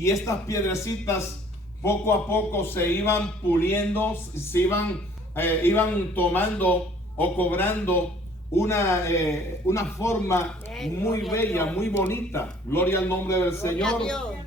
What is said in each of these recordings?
y estas piedrecitas poco a poco se iban puliendo, se iban tomando o cobrando una forma muy bella, muy bonita. Gloria al nombre del Señor.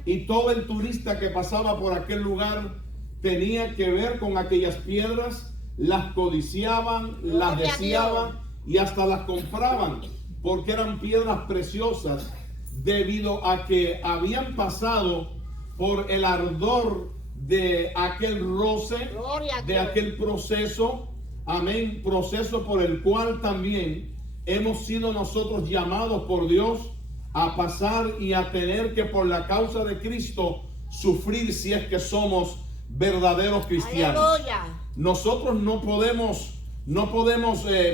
Y todo el turista que pasaba por aquel lugar tenía que ver con aquellas piedras, las codiciaban, las deseaban y hasta las compraban, porque eran piedras preciosas, debido a que habían pasado por el ardor de aquel roce, de aquel proceso. Amén, proceso por el cual también hemos sido nosotros llamados por Dios a pasar y a tener que, por la causa de Cristo, sufrir, si es que somos verdaderos cristianos. Aleluya. Nosotros no podemos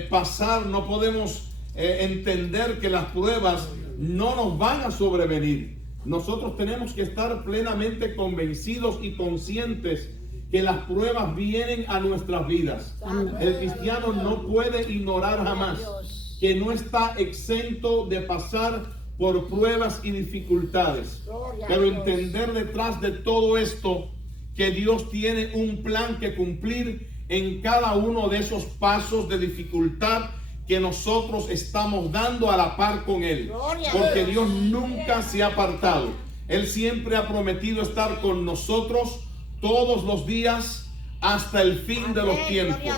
pasar, no podemos entender que las pruebas no nos van a sobrevenir. Nosotros tenemos que estar plenamente convencidos y conscientes que las pruebas vienen a nuestras vidas. El cristiano no puede ignorar jamás que no está exento de pasar por pruebas y dificultades, pero entender detrás de todo esto que Dios tiene un plan que cumplir en cada uno de esos pasos de dificultad que nosotros estamos dando a la par con Él, porque Dios nunca se ha apartado. Él siempre ha prometido estar con nosotros todos los días hasta el fin de los tiempos.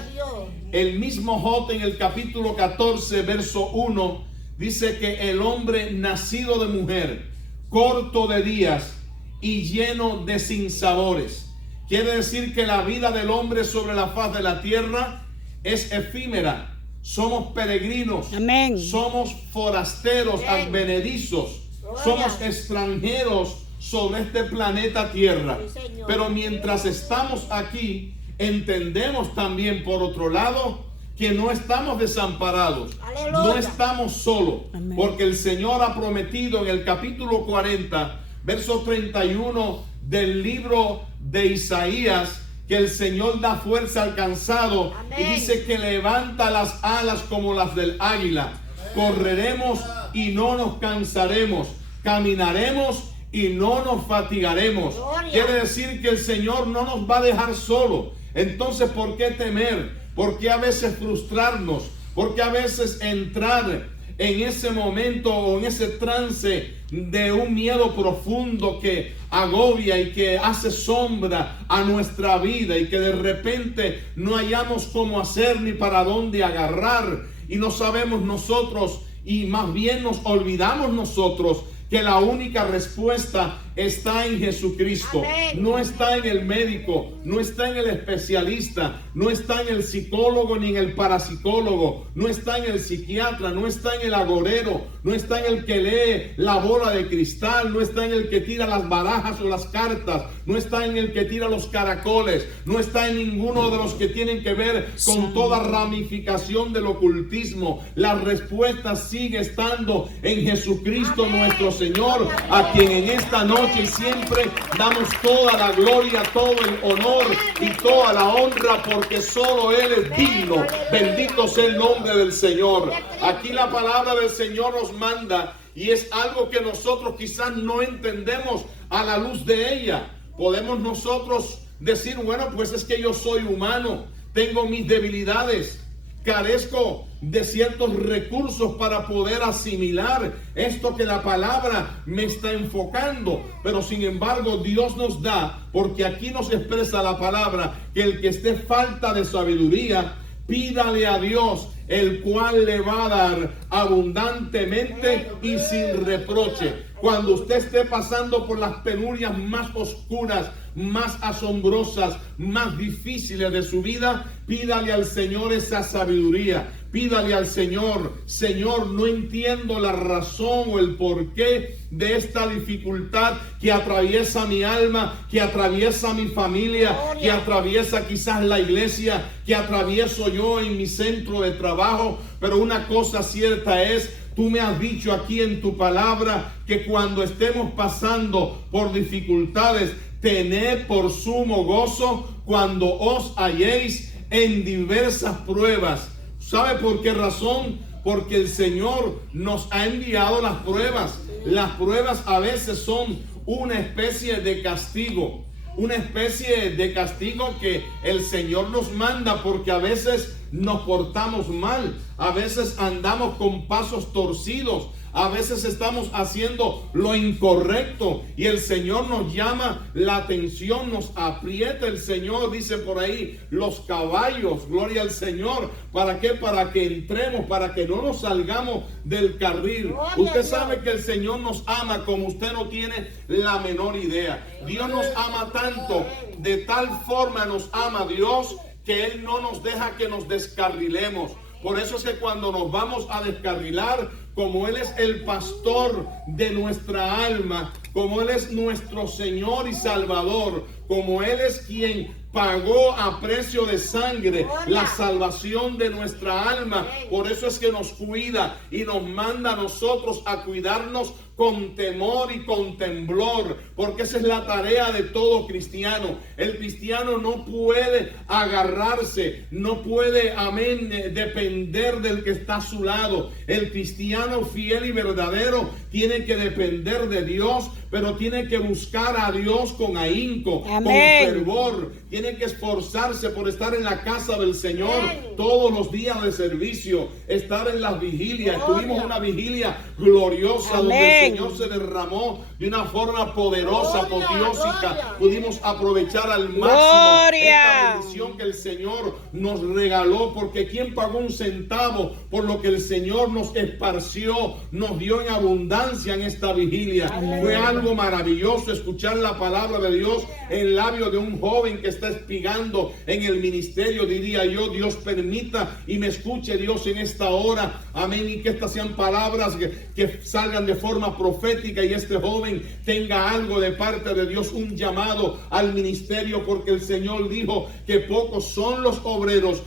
El mismo Job, en el capítulo 14, verso 1, dice que el hombre nacido de mujer, corto de días y lleno de sinsabores. Quiere decir que la vida del hombre sobre la faz de la tierra es efímera. Somos peregrinos. Amén. Somos forasteros, advenedizos. Somos extranjeros sobre este planeta Tierra. Pero mientras estamos aquí, entendemos también, por otro lado, que no estamos desamparados. Aleluya. No estamos solos. Amén. Porque el Señor ha prometido en el capítulo 40, verso 31 del libro de Isaías, que el Señor da fuerza al cansado. Amén. Y dice que levanta las alas como las del águila. Amén. Correremos y no nos cansaremos. Caminaremos y no nos fatigaremos. Gloria. Quiere decir que el Señor no nos va a dejar solo. Entonces, ¿por qué temer? ¿Por qué a veces frustrarnos? ¿Por qué a veces entrar en ese momento o en ese trance de un miedo profundo que agobia y que hace sombra a nuestra vida, y que de repente no hallamos cómo hacer ni para dónde agarrar, y no sabemos nosotros, y más bien nos olvidamos nosotros que la única respuesta está en Jesucristo? Amén. No está en el médico, no está en el especialista, no está en el psicólogo ni en el parapsicólogo, no está en el psiquiatra, no está en el agorero, no está en el que lee la bola de cristal, no está en el que tira las barajas o las cartas, no está en el que tira los caracoles, no está en ninguno de los que tienen que ver con toda ramificación del ocultismo. La respuesta sigue estando en Jesucristo. Amén. Nuestro Señor, a quien en esta noche y siempre damos toda la gloria, todo el honor y toda la honra, porque solo Él es digno. Bendito sea el nombre del Señor. Aquí la palabra del Señor nos manda, y es algo que nosotros quizás no entendemos a la luz de ella. Podemos nosotros decir, bueno, pues es que yo soy humano, tengo mis debilidades, carezco de ciertos recursos para poder asimilar esto que la palabra me está enfocando. Pero sin embargo, Dios nos da, porque aquí nos expresa la palabra, que el que esté falta de sabiduría, pídale a Dios, el cual le va a dar abundantemente y sin reproche. Cuando usted esté pasando por las penurias más oscuras, más asombrosas, más difíciles de su vida, pídale al Señor esa sabiduría. Pídale al Señor: Señor, no entiendo la razón o el porqué de esta dificultad que atraviesa mi alma, que atraviesa mi familia, que atraviesa quizás la iglesia, que atravieso yo en mi centro de trabajo. Pero una cosa cierta es, tú me has dicho aquí en tu palabra que cuando estemos pasando por dificultades, tened por sumo gozo cuando os halléis en diversas pruebas. ¿Sabe por qué razón? Porque el Señor nos ha enviado las pruebas. Las pruebas a veces son una especie de castigo. Una especie de castigo que el Señor nos manda porque a veces nos portamos mal, a veces andamos con pasos torcidos, a veces estamos haciendo lo incorrecto y el Señor nos llama la atención, nos aprieta el Señor, dice por ahí, los caballos, gloria al Señor. ¿Para qué? Para que entremos, para que no nos salgamos del carril. Usted sabe que el Señor nos ama como usted no tiene la menor idea. Dios nos ama tanto, de tal forma nos ama Dios, que Él no nos deja que nos descarrilemos. Por eso es que cuando nos vamos a descarrilar, como Él es el pastor de nuestra alma, como Él es nuestro Señor y Salvador, como Él es quien pagó a precio de sangre la salvación de nuestra alma, por eso es que nos cuida y nos manda a nosotros a cuidarnos con temor y con temblor, porque esa es la tarea de todo cristiano. El cristiano no puede agarrarse, no puede, amén, depender del que está a su lado. El cristiano fiel y verdadero tiene que depender de Dios, pero tiene que buscar a Dios con ahínco, con fervor. Tiene que esforzarse por estar en la casa del Señor todos los días de servicio, estar en las vigilias. Tuvimos una vigilia gloriosa donde el Señor se derramó de una forma poderosa, apoteósica. Pudimos aprovechar al máximo esta bendición que el Señor nos regaló, porque ¿quién pagó un centavo por lo que el Señor nos esparció, nos dio en abundancia en esta vigilia? Fue algo maravilloso escuchar la palabra de Dios en labio de un joven que está espigando en el ministerio, diría yo. Dios permita y me escuche Dios en esta hora, amén, y que estas sean palabras que salgan de forma profética y este joven tenga algo de parte de Dios, un llamado al ministerio, porque el Señor dijo que pocos son los obreros,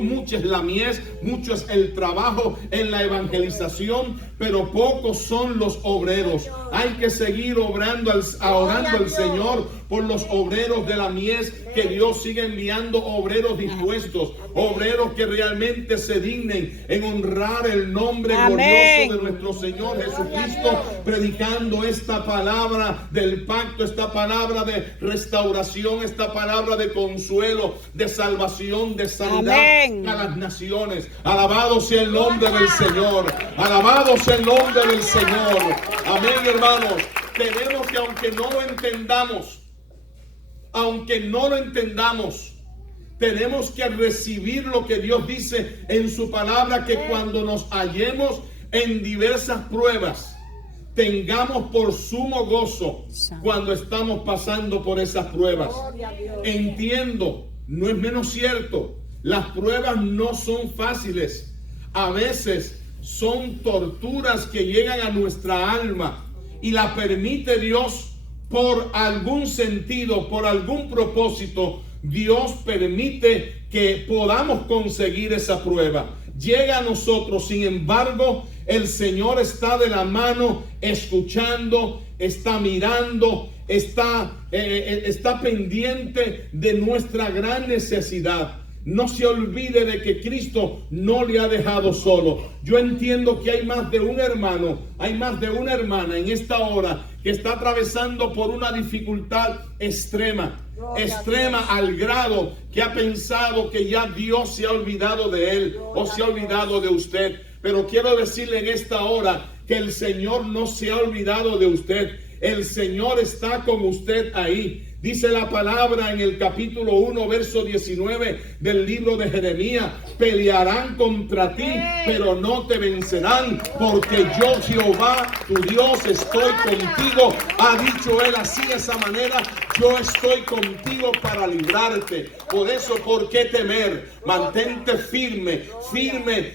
mucha es la mies, mucho es el trabajo en la evangelización, pero pocos son los obreros. Hay que seguir orando al Señor por los obreros de la mies, que Dios siga enviando obreros dispuestos, obreros que realmente se dignen en honrar el nombre glorioso de nuestro Señor Jesucristo, predicando esta palabra del pacto, esta palabra de restauración, esta palabra de consuelo, de salvación, de sanidad a las naciones. Alabado sea el nombre del Señor, alabado sea el nombre del Señor. Amén, hermanos. Tenemos que, aunque no lo entendamos, tenemos que recibir lo que Dios dice en su palabra, que cuando nos hallemos en diversas pruebas, tengamos por sumo gozo cuando estamos pasando por esas pruebas. Entiendo, no es menos cierto, las pruebas no son fáciles. A veces son torturas que llegan a nuestra alma y la permite Dios por algún sentido, por algún propósito. Dios permite que podamos conseguir esa prueba. Llega a nosotros, sin embargo, el Señor está de la mano, escuchando, está mirando, está pendiente de nuestra gran necesidad. No se olvide de que Cristo no le ha dejado solo. Yo entiendo que hay más de un hermano, hay más de una hermana en esta hora que está atravesando por una dificultad extrema al grado que ha pensado que ya Dios se ha olvidado de él o se ha olvidado de usted. Pero quiero decirle en esta hora que el Señor no se ha olvidado de usted. El Señor está con usted ahí. Dice la palabra en el capítulo 1, verso 19 del libro de Jeremías: pelearán contra ti, pero no te vencerán, porque yo, Jehová, tu Dios, estoy contigo. Ha dicho él así, de esa manera: yo estoy contigo para librarte. Por eso, ¿por qué temer? Mantente firme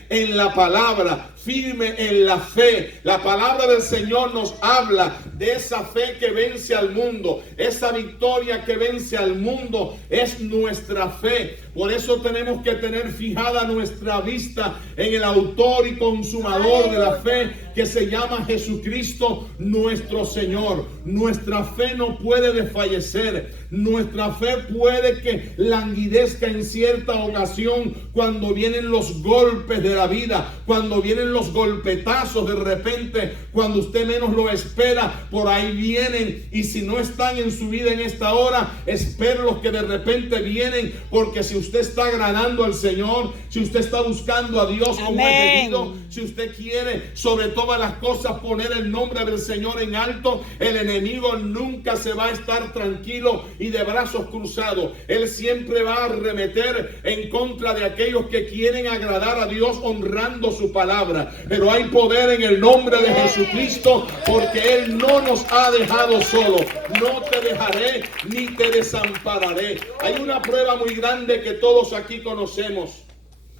en la palabra, firme en la fe. La palabra del Señor nos habla de esa fe que vence al mundo, esa victoria que vence al mundo es nuestra fe. Por eso tenemos que tener fijada nuestra vista en el autor y consumador de la fe, que se llama Jesucristo nuestro Señor. Nuestra fe no puede desfallecer. Nuestra fe puede que languidezca en cierta ocasión cuando vienen los golpes de la vida, cuando vienen los golpetazos de repente, cuando usted menos lo espera, por ahí vienen. Y si no están en su vida en esta hora, espere los que de repente vienen, porque si usted está agradando al Señor, si usted está buscando a Dios como es debido, si usted quiere sobre todas las cosas poner el nombre del Señor en alto, el enemigo nunca se va a estar tranquilo y de brazos cruzados. Él siempre va a arremeter en contra de aquellos que quieren agradar a Dios honrando su palabra. Pero hay poder en el nombre de Jesucristo, porque Él no nos ha dejado solos. No te dejaré ni te desampararé. Hay una prueba muy grande que todos aquí conocemos,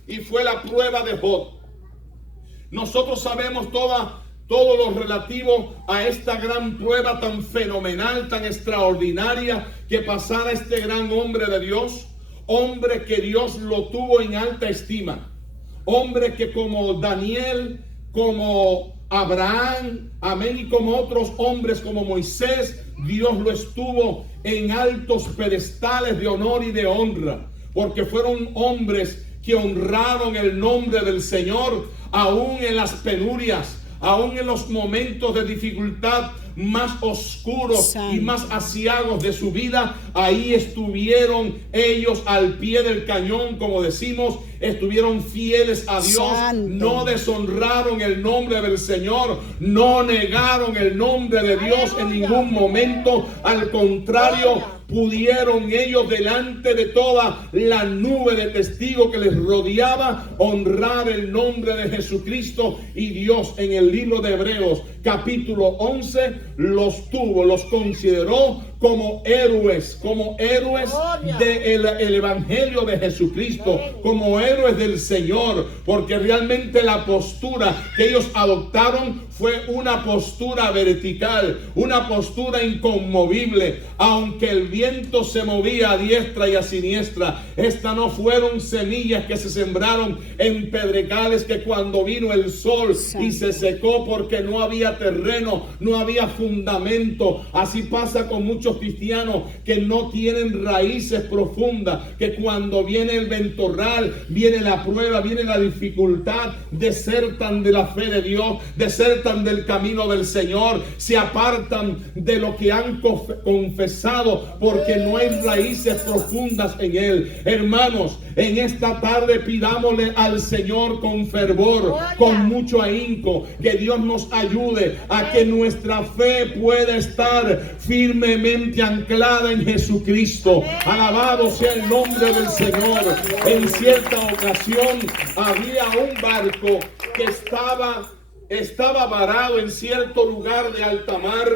y fue la prueba de Job. Nosotros sabemos todo lo relativo a esta gran prueba tan fenomenal, tan extraordinaria que pasara este gran hombre de Dios, hombre que Dios lo tuvo en alta estima, hombre que como Daniel, como Abraham, amén, y como otros hombres como Moisés, Dios lo estuvo en altos pedestales de honor y de honra, porque fueron hombres que honraron el nombre del Señor, aún en las penurias, aún en los momentos de dificultad más oscuros y más aciagos de su vida. Ahí estuvieron ellos al pie del cañón, como decimos, estuvieron fieles a Dios. No deshonraron el nombre del Señor, no negaron el nombre de Dios en ningún momento. Al contrario, pudieron ellos, delante de toda la nube de testigos que les rodeaba, honrar el nombre de Jesucristo. Y Dios, en el libro de Hebreos capítulo 11, los consideró como héroes del evangelio de Jesucristo, como héroes del Señor, porque realmente la postura que ellos adoptaron fue una postura vertical, una postura inconmovible. Aunque el viento se movía a diestra y a siniestra, estas no fueron semillas que se sembraron en pedregales, que cuando vino el sol y se secó porque no había terreno, no había fundamento. Así pasa con muchos cristianos que no tienen raíces profundas, que cuando viene el ventorral, viene la prueba, viene la dificultad, desertan de la fe de Dios, desertan del camino del Señor, se apartan de lo que han confesado, porque no hay raíces profundas en Él. Hermanos, en esta tarde pidámosle al Señor con fervor, con mucho ahínco, que Dios nos ayude a que nuestra fe pueda estar firmemente anclada en Jesucristo. Alabado sea el nombre del Señor. En cierta ocasión había un barco que estaba varado en cierto lugar de alta mar,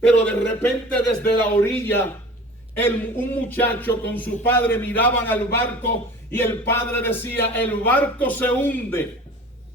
pero de repente desde la orilla un muchacho con su padre miraban al barco, y el padre decía: el barco se hunde.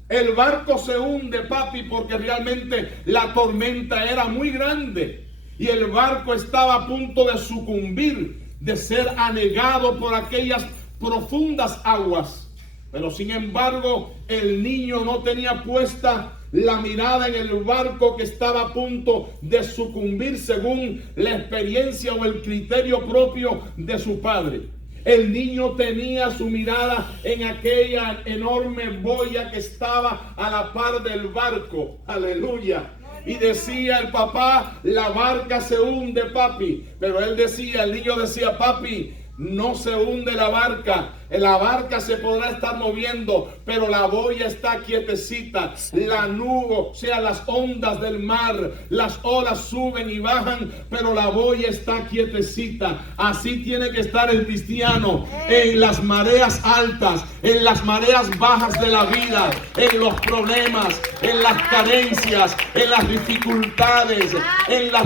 El barco se hunde, papi, porque realmente la tormenta era muy grande y el barco estaba a punto de sucumbir, de ser anegado por aquellas profundas aguas. Pero sin embargo, el niño no tenía puesta la mirada en el barco que estaba a punto de sucumbir, según la experiencia o el criterio propio de su padre. El niño tenía su mirada en aquella enorme boya que estaba a la par del barco. Aleluya. Y decía el papá: la barca se hunde, papi. Pero él decía, el niño decía: papi, no se hunde la barca. La barca se podrá estar moviendo, pero la boya está quietecita. La nube, o sea, las ondas del mar, las olas suben y bajan, pero la boya está quietecita. Así tiene que estar el cristiano en las mareas altas, en las mareas bajas de la vida, en los problemas, en las carencias, en las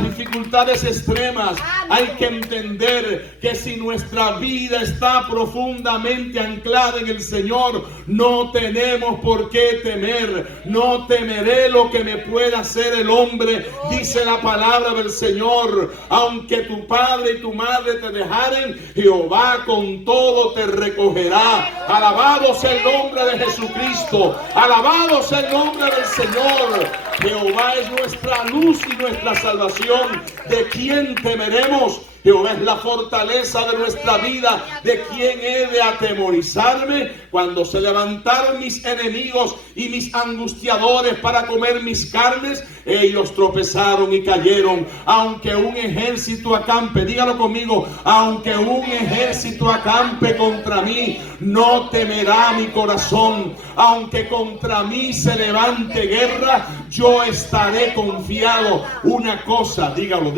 dificultades extremas. Hay que entender que si nuestra nuestra vida está profundamente anclada en el Señor, no tenemos por qué temer. No temeré lo que me pueda hacer el hombre, dice la palabra del Señor. Aunque tu padre y tu madre te dejaren, Jehová con todo te recogerá. Alabado sea el nombre de Jesucristo. Alabado sea el nombre del Señor. Jehová es nuestra luz y nuestra salvación. ¿De quién temeremos? Jehová es la fortaleza de nuestra vida. ¿De quién he de atemorizarme? Cuando se levantaron mis enemigos y mis angustiadores para comer mis carnes, ellos tropezaron y cayeron. Aunque un ejército acampe, dígalo conmigo, aunque un ejército acampe contra mí, no temerá mi corazón. Aunque contra mí se levante guerra, yo estaré confiado. Una cosa, dígalo,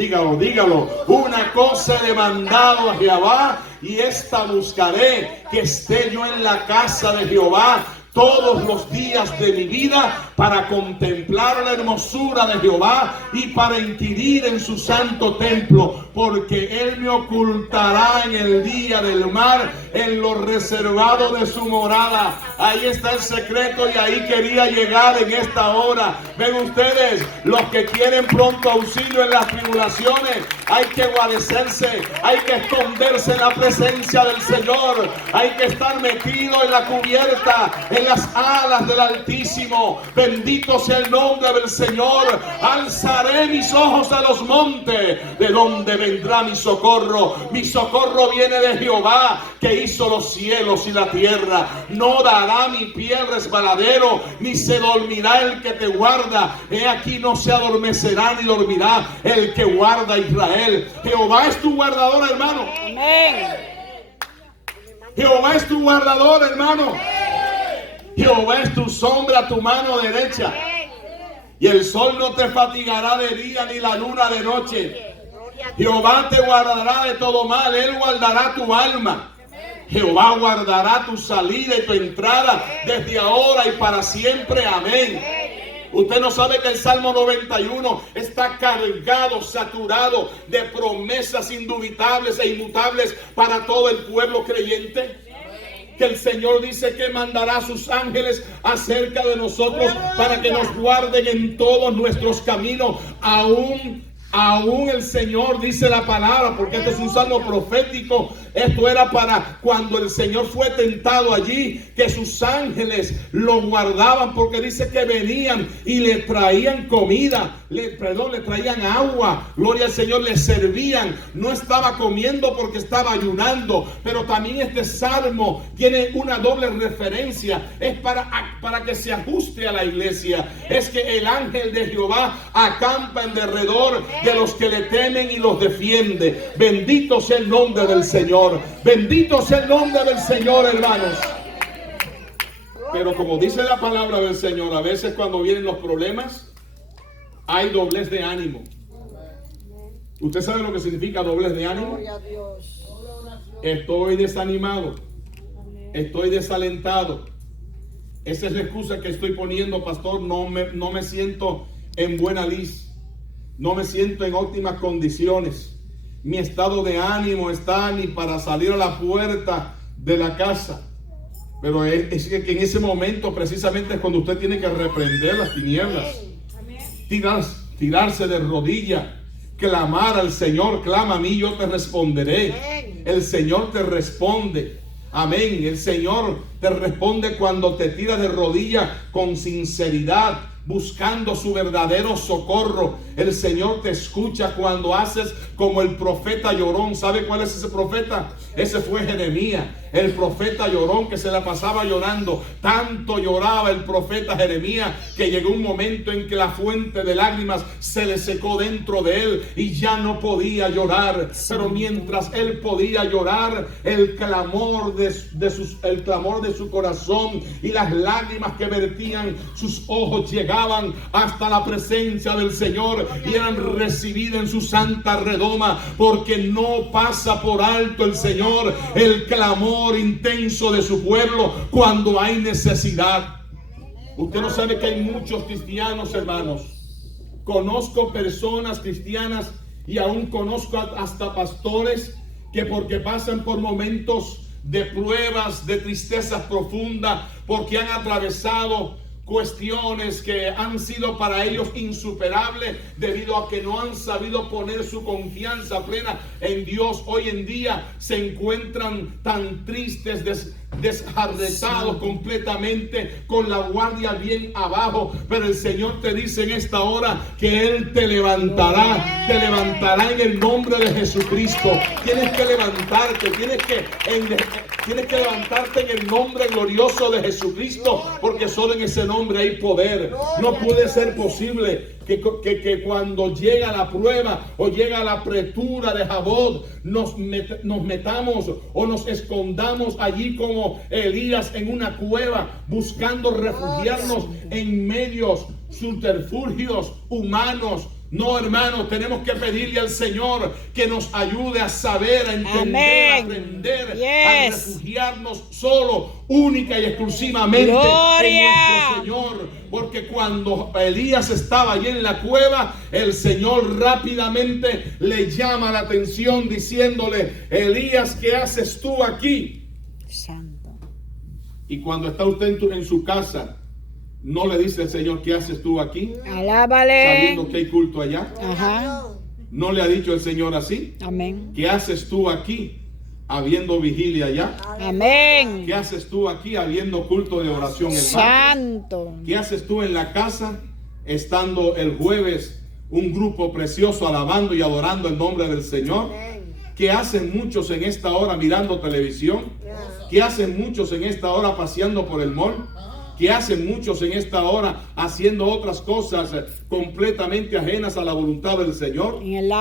una cosa he demandado a Jehová, y esta buscaré, que esté yo en la casa de Jehová todos los días de mi vida, para contemplar la hermosura de Jehová y para inquirir en su santo templo, porque Él me ocultará en el día del mal, en lo reservado de su morada. Ahí está el secreto, y ahí quería llegar en esta hora. Ven ustedes, los que quieren pronto auxilio en las tribulaciones, hay que guarecerse, hay que esconderse en la presencia del Señor, hay que estar metido en la cubierta, en las alas del Altísimo. Bendito sea el nombre del Señor. Alzaré mis ojos a los montes, ¿de dónde vendrá mi socorro? Mi socorro viene de Jehová, que hizo los cielos y la tierra. No dará mi pie resbaladero, ni se dormirá el que te guarda. He aquí, no se adormecerá ni dormirá el que guarda a Israel. Jehová es tu guardador, hermano. Amén. Jehová es tu guardador, hermano. Jehová es tu sombra, tu mano derecha. Y el sol no te fatigará de día, ni la luna de noche. Jehová te guardará de todo mal. Él guardará tu alma. Jehová guardará tu salida y tu entrada desde ahora y para siempre. Amén. Usted no sabe que el Salmo 91 está cargado, saturado de promesas indubitables e inmutables para todo el pueblo creyente. Que el Señor dice que mandará a sus ángeles acerca de nosotros para que nos guarden en todos nuestros caminos. Aún el Señor, dice la palabra, porque este es un salmo profético. Esto era para cuando el Señor fue tentado allí, que sus ángeles lo guardaban, porque dice que venían y le traían comida, le traían agua, gloria al Señor, le servían. No estaba comiendo porque estaba ayunando. Pero también este salmo tiene una doble referencia. Es para que se ajuste a la iglesia. Es que el ángel de Jehová acampa en derredor de los que le temen y los defiende. Bendito sea el nombre del Señor. Bendito sea el nombre del Señor, hermanos. Pero como dice la palabra del Señor, a veces cuando vienen los problemas, hay doblez de ánimo. ¿Usted sabe lo que significa doblez de ánimo? Estoy desanimado. Estoy desalentado. Esa es la excusa que estoy poniendo, pastor. No me siento en buena liz. No me siento en óptimas condiciones. Mi estado de ánimo está ni para salir a la puerta de la casa. Pero es que en ese momento precisamente es cuando usted tiene que reprender las tinieblas. Tirarse de rodillas, clamar al Señor. Clama a mí, yo te responderé. El Señor te responde. Amén. El Señor te responde cuando te tiras de rodillas con sinceridad, buscando su verdadero socorro. El Señor te escucha cuando haces como el profeta llorón. ¿Sabe cuál es ese profeta? Ese fue Jeremías, el profeta llorón, que se la pasaba llorando. Tanto lloraba el profeta Jeremías que llegó un momento en que la fuente de lágrimas se le secó dentro de él y ya no podía llorar. Pero mientras él podía llorar, el clamor de su corazón y las lágrimas que vertían sus ojos llegaban hasta la presencia del Señor y eran recibidas en su santa redoma, porque no pasa por alto el Señor el clamor intenso de su pueblo cuando hay necesidad. Usted no sabe que hay muchos cristianos, hermanos. Conozco personas cristianas y aún conozco hasta pastores que porque pasan por momentos de pruebas, de tristezas profundas, porque han atravesado cuestiones que han sido para ellos insuperables debido a que no han sabido poner su confianza plena en Dios. Hoy en día se encuentran tan tristes, desjarretados completamente, con la guardia bien abajo, pero el Señor te dice en esta hora que Él te levantará en el nombre de Jesucristo. Tienes que levantarte, tienes que levantarte en el nombre glorioso de Jesucristo, porque solo en ese nombre hay poder. No puede ser posible que cuando llega la prueba o llega la apretura de Jabot, nos metamos o nos escondamos allí como Elías en una cueva, buscando refugiarnos en medios subterfugios humanos. No, hermanos, tenemos que pedirle al Señor que nos ayude a saber, a entender, a aprender, a refugiarnos solo, única y exclusivamente en nuestro Señor. Porque cuando Elías estaba allí en la cueva, el Señor rápidamente le llama la atención diciéndole: Elías, ¿qué haces tú aquí? Santo. Y cuando está usted en su casa, no le dice el Señor: ¿qué haces tú aquí? Alábale. Sabiendo que hay culto allá. Ajá. ¿No le ha dicho el Señor así? Amén. ¿Qué haces tú aquí habiendo vigilia allá? Amén. ¿Qué haces tú aquí habiendo culto de oración el martes? Santo. ¿Qué haces tú en la casa estando el jueves un grupo precioso alabando y adorando el nombre del Señor? ¿Qué hacen muchos en esta hora mirando televisión? ¿Qué hacen muchos en esta hora paseando por el mall? ¿Qué hacen muchos en esta hora haciendo otras cosas completamente ajenas a la voluntad del Señor?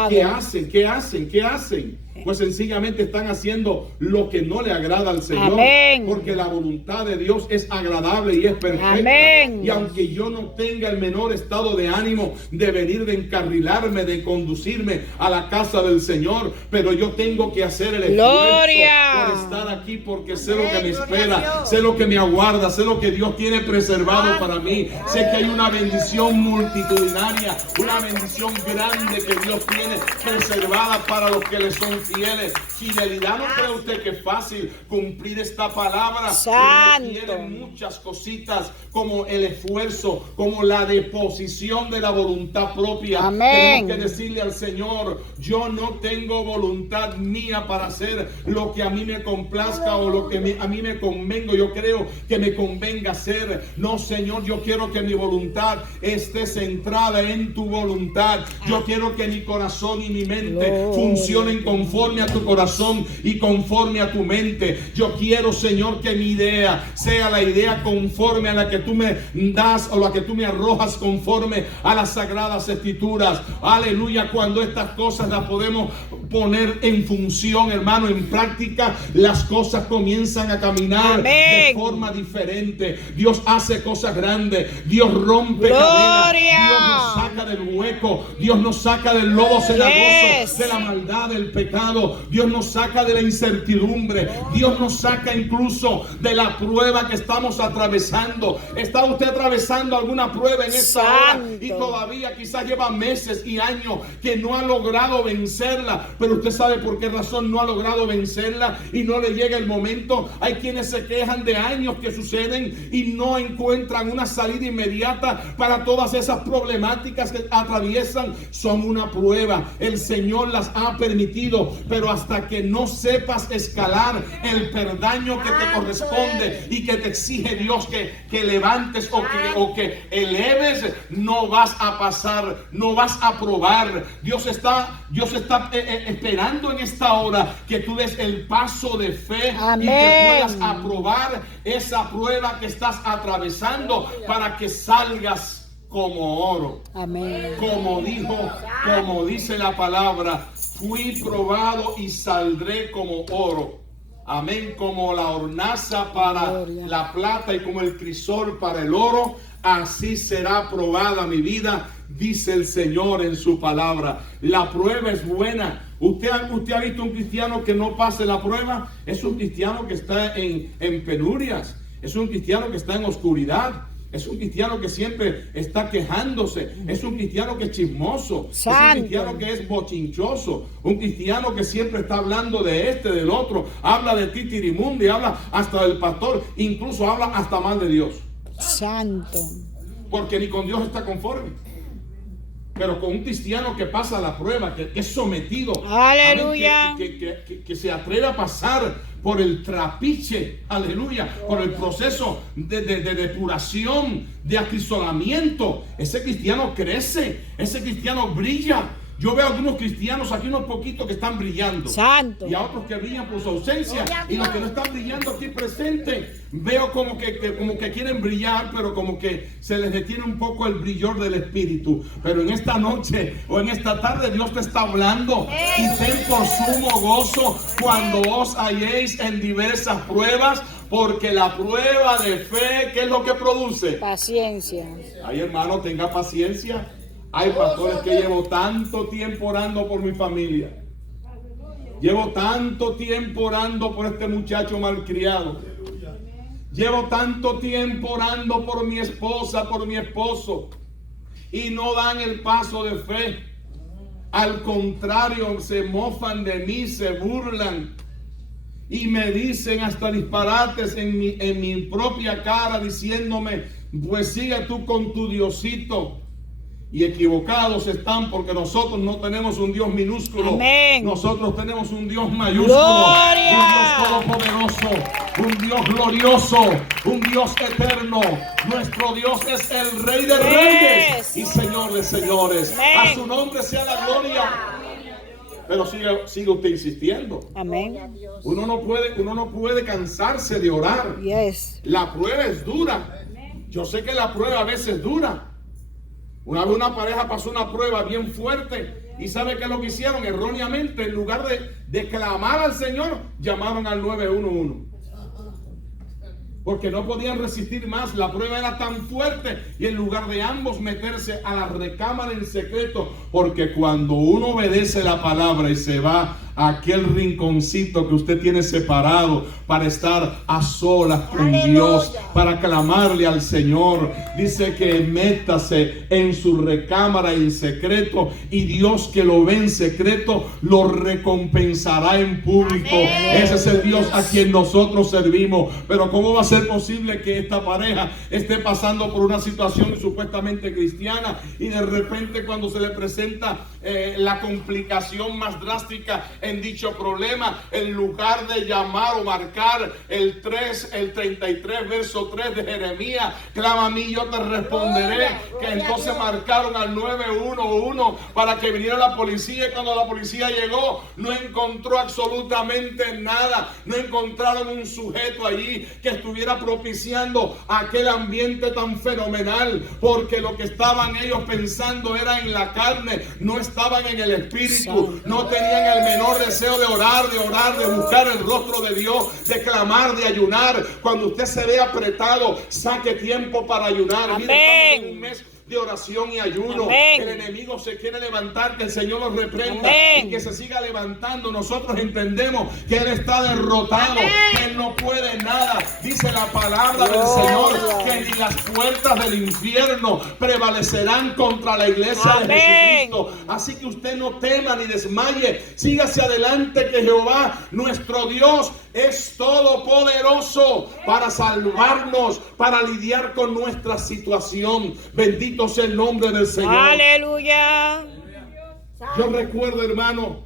¿Qué hacen? ¿Qué hacen? ¿Qué hacen? Pues sencillamente están haciendo lo que no le agrada al Señor. Amén. Porque la voluntad de Dios es agradable y es perfecta. Amén. Y aunque yo no tenga el menor estado de ánimo de venir, de encarrilarme, de conducirme a la casa del Señor, pero yo tengo que hacer el esfuerzo por estar aquí, porque sé lo que me espera, sé lo que me aguarda, sé lo que Dios tiene preservado para mí. Sé que hay una bendición multitudinaria, una bendición grande que Dios tiene preservada para los que le son fieles. Fidelidad, ¿no cree usted que es fácil cumplir esta palabra? Requiere muchas cositas, como el esfuerzo, como la deposición de la voluntad propia. Amén. Tenemos que decirle al Señor: yo no tengo voluntad mía para hacer lo que a mí me complazca o lo que a mí me convenga. Yo creo que me convenga hacer. No, Señor, yo quiero que mi voluntad esté centrada en tu voluntad. Yo quiero que mi corazón y mi mente funcionen conforme a tu corazón y conforme a tu mente. Yo quiero, Señor, que mi idea sea la idea conforme a la que tú me das o la que tú me arrojas conforme a las sagradas escrituras. Aleluya. Cuando estas cosas las podemos poner en función, hermano, en práctica, las cosas comienzan a caminar de forma diferente. Dios hace cosas grandes. Dios rompe cadenas. Dios nos saca del hueco. Dios nos saca del lodo cenagoso, de la maldad, del pecado. Dios nos saca de la incertidumbre. Dios nos saca incluso de la prueba que estamos atravesando. ¿Está usted atravesando alguna prueba en esta hora? Y todavía quizás lleva meses y años que no ha logrado vencerla. Pero usted sabe por qué razón no ha logrado vencerla y no le llega el momento. Hay quienes se quejan de años que suceden y no encuentran una salida inmediata para todas esas problemáticas que atraviesan. Son una prueba. El Señor las ha permitido, pero hasta que no sepas escalar el peldaño que te corresponde y que te exige Dios que levantes o que eleves, no vas a pasar, no vas a probar. Dios está esperando en esta hora que tú des el paso de fe. Amén. Y que puedas aprobar esa prueba que estás atravesando para que salgas como oro. Amén. Como dice la palabra: fui probado y saldré como oro. Amén. Como la hornaza para la plata y como el crisol para el oro, así será probada mi vida, dice el Señor en su palabra. La prueba es buena. ¿Usted ha visto un cristiano que no pase la prueba? Es un cristiano que está en penurias. Es un cristiano que está en oscuridad. Es un cristiano que siempre está quejándose. Es un cristiano que es chismoso. Santo. Es un cristiano que es bochinchoso. Un cristiano que siempre está hablando de este, del otro. Habla de ti, Tirimundi. Habla hasta del pastor. Incluso habla hasta mal de Dios. Santo. Porque ni con Dios está conforme. Pero con un cristiano que pasa la prueba, que es sometido. Aleluya. Que se atreve a pasar por el trapiche, aleluya, por el proceso de depuración, de acrisolamiento. Ese cristiano crece, ese cristiano brilla. Yo veo algunos cristianos, aquí unos poquitos que están brillando. Santo. Y a otros que brillan por su ausencia. Y los que no están brillando aquí presentes, veo como que quieren brillar, pero como que se les detiene un poco el brillo del Espíritu. Pero en esta noche o en esta tarde Dios te está hablando. Y ten por sumo gozo cuando os halléis en diversas pruebas, porque la prueba de fe, ¿qué es lo que produce? Paciencia. Ay, hermano, tenga paciencia. Hay pastores que llevo tanto tiempo orando por mi familia. Llevo tanto tiempo orando por este muchacho malcriado. Llevo tanto tiempo orando por mi esposa, por mi esposo. Y no dan el paso de fe. Al contrario, se mofan de mí, se burlan. Y me dicen hasta disparates en mi propia cara, diciéndome, pues sigue tú con tu Diosito. Y equivocados están, porque nosotros no tenemos un Dios minúsculo. Amén. Nosotros tenemos un Dios mayúsculo. ¡Gloria! Un Dios todopoderoso. Un Dios glorioso. Un Dios eterno. Nuestro Dios es el Rey de Reyes y Señor de Señores. Amén. A su nombre sea la gloria. Pero sigue usted insistiendo. Amén. Uno no puede cansarse de orar. Yes. La prueba es dura. Yo sé que la prueba a veces dura. Una vez una pareja pasó una prueba bien fuerte y ¿sabe qué es lo que hicieron? Erróneamente, en lugar de clamar al Señor, llamaron al 911. Porque no podían resistir más. La prueba era tan fuerte y en lugar de ambos meterse a la recámara en secreto, porque cuando uno obedece la palabra y se va a aquel rinconcito que usted tiene separado para estar a solas con Dios, para clamarle al Señor, dice que métase en su recámara en secreto y Dios que lo ve en secreto lo recompensará en público. Amén. Ese es el Dios a quien nosotros servimos. Pero ¿cómo va a ser posible que esta pareja esté pasando por una situación supuestamente cristiana y de repente cuando se le presenta la complicación más drástica en dicho problema, en lugar de llamar o marcar el 33 verso 3 de Jeremías, clama a mí yo te responderé, que entonces marcaron al 911 para que viniera la policía, y cuando la policía llegó no encontró absolutamente nada, no encontraron un sujeto allí que estuviera propiciando aquel ambiente tan fenomenal, porque lo que estaban ellos pensando era en la carne, no estaban en el espíritu, no tenían el menor deseo de orar, de buscar el rostro de Dios, de clamar, de ayunar. Cuando usted se ve apretado, saque tiempo para ayunar. Mire, estamos en un mes de oración y ayuno. Amén. El enemigo se quiere levantar, que el Señor lo reprenda. Amén. Y que se siga levantando. Nosotros entendemos que Él está derrotado. Amén. Que Él no puede nada. Dice la palabra del Señor que ni las puertas del infierno prevalecerán contra la iglesia de Jesucristo. Así que usted no tema ni desmaye. Sígase adelante, que Jehová nuestro Dios es todopoderoso para salvarnos, para lidiar con nuestra situación. Bendito sea el nombre del Señor. Aleluya. Yo recuerdo, hermano,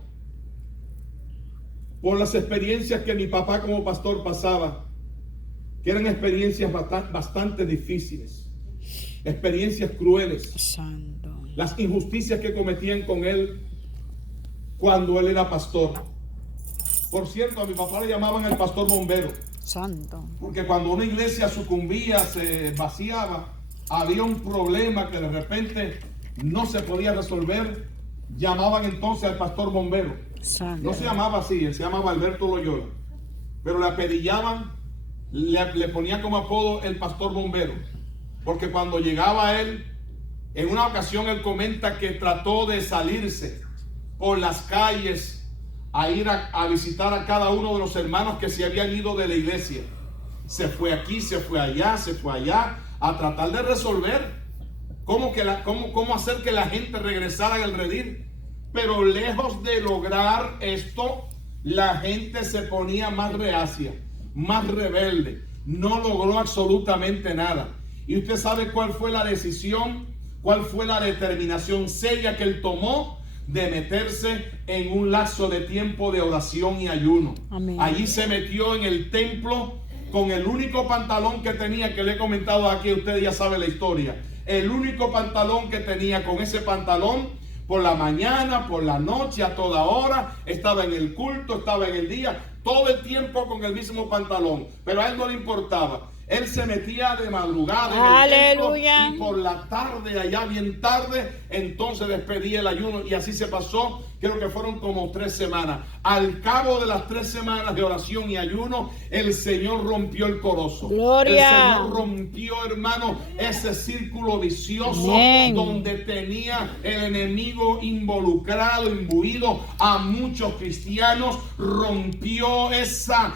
por las experiencias que mi papá como pastor pasaba, que eran experiencias bastante difíciles, experiencias crueles. Santo. Las injusticias que cometían con él cuando él era pastor. Por cierto, a mi papá le llamaban el pastor bombero. Santo. Porque cuando una iglesia sucumbía, se vaciaba, había un problema que de repente no se podía resolver, llamaban entonces al pastor bombero. Santo. No se llamaba así, él se llamaba Alberto Loyola, pero le apellidaban, le ponía como apodo el pastor bombero, porque cuando llegaba él, en una ocasión él comenta que trató de salirse por las calles a ir a visitar a cada uno de los hermanos que se habían ido de la iglesia. Se fue aquí, se fue allá, a tratar de resolver cómo hacer que la gente regresara al redil. Pero lejos de lograr esto, la gente se ponía más reacia, más rebelde. No logró absolutamente nada. Y usted sabe cuál fue la decisión, cuál fue la determinación seria que él tomó: de meterse en un lapso de tiempo de oración y ayuno. Amén. Allí se metió en el templo con el único pantalón que tenía, que le he comentado aquí, usted ya sabe la historia. El único pantalón que tenía, con ese pantalón, por la mañana, por la noche, a toda hora, estaba en el culto, estaba en el día, todo el tiempo con el mismo pantalón. Pero a él no le importaba. Él se metía de madrugada en el templo, y por la tarde, allá bien tarde, entonces despedía el ayuno. Y así se pasó, creo que fueron como 3 semanas. Al cabo de las 3 semanas de oración y ayuno, el Señor rompió el corozo. Gloria. El Señor rompió, hermano, ese círculo vicioso. Amén. Donde tenía el enemigo involucrado, imbuido a muchos cristianos. Rompió esa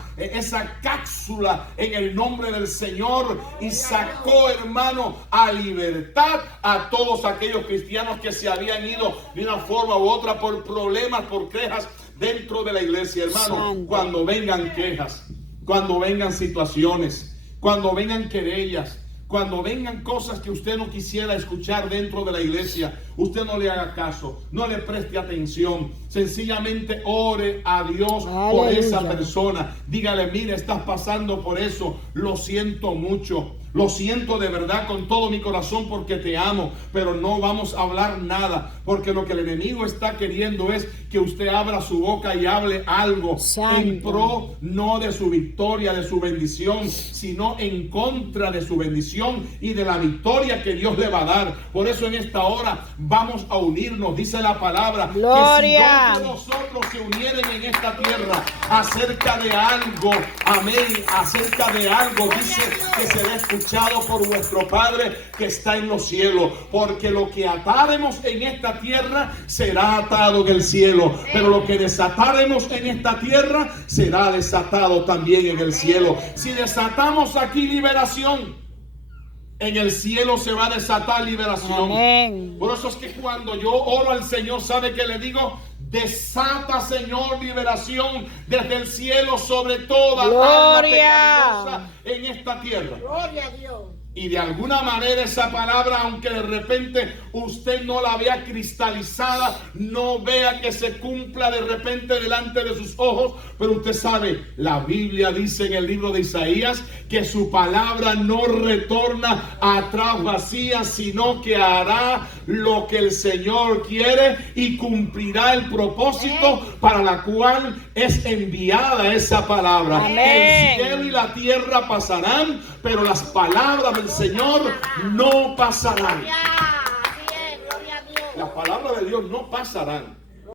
cápsula en el nombre del Señor y sacó, hermano, a libertad a todos aquellos cristianos que se habían ido de una forma u otra por problemas, por quejas dentro de la iglesia. Hermano, Santo. Cuando vengan quejas, cuando vengan situaciones, cuando vengan querellas, cuando vengan cosas que usted no quisiera escuchar dentro de la iglesia, usted no le haga caso, no le preste atención. Sencillamente ore a Dios por esa persona. Dígale: mire, estás pasando por eso, lo siento mucho. Lo siento de verdad con todo mi corazón porque te amo, pero no vamos a hablar nada, porque lo que el enemigo está queriendo es que usted abra su boca y hable algo en pro, no de su victoria, de su bendición, sino en contra de su bendición y de la victoria que Dios le va a dar. Por eso en esta hora vamos a unirnos. Dice la palabra: Gloria. que si dos de nosotros se unieren en esta tierra acerca de algo, amén, acerca de algo, dice que será escuchado por vuestro Padre que está en los cielos, porque lo que ataremos en esta tierra será atado en el cielo, pero lo que desataremos en esta tierra será desatado también en el cielo. Si desatamos aquí liberación, en el cielo se va a desatar liberación. Amén. Por eso es que cuando yo oro al Señor, ¿sabe qué le digo? Desata, Señor, liberación desde el cielo sobre toda alma pecaminosa en esta tierra. Gloria a Dios. Y de alguna manera esa palabra, aunque de repente usted no la vea cristalizada, no vea que se cumpla de repente delante de sus ojos, pero usted sabe, la Biblia dice en el libro de Isaías que su palabra no retorna atrás vacía, sino que hará lo que el Señor quiere y cumplirá el propósito para la cual es enviada esa palabra. Amén. El cielo y la tierra pasarán, pero las palabras del Señor no pasarán. Gloria a Dios. Las palabras de Dios no pasarán.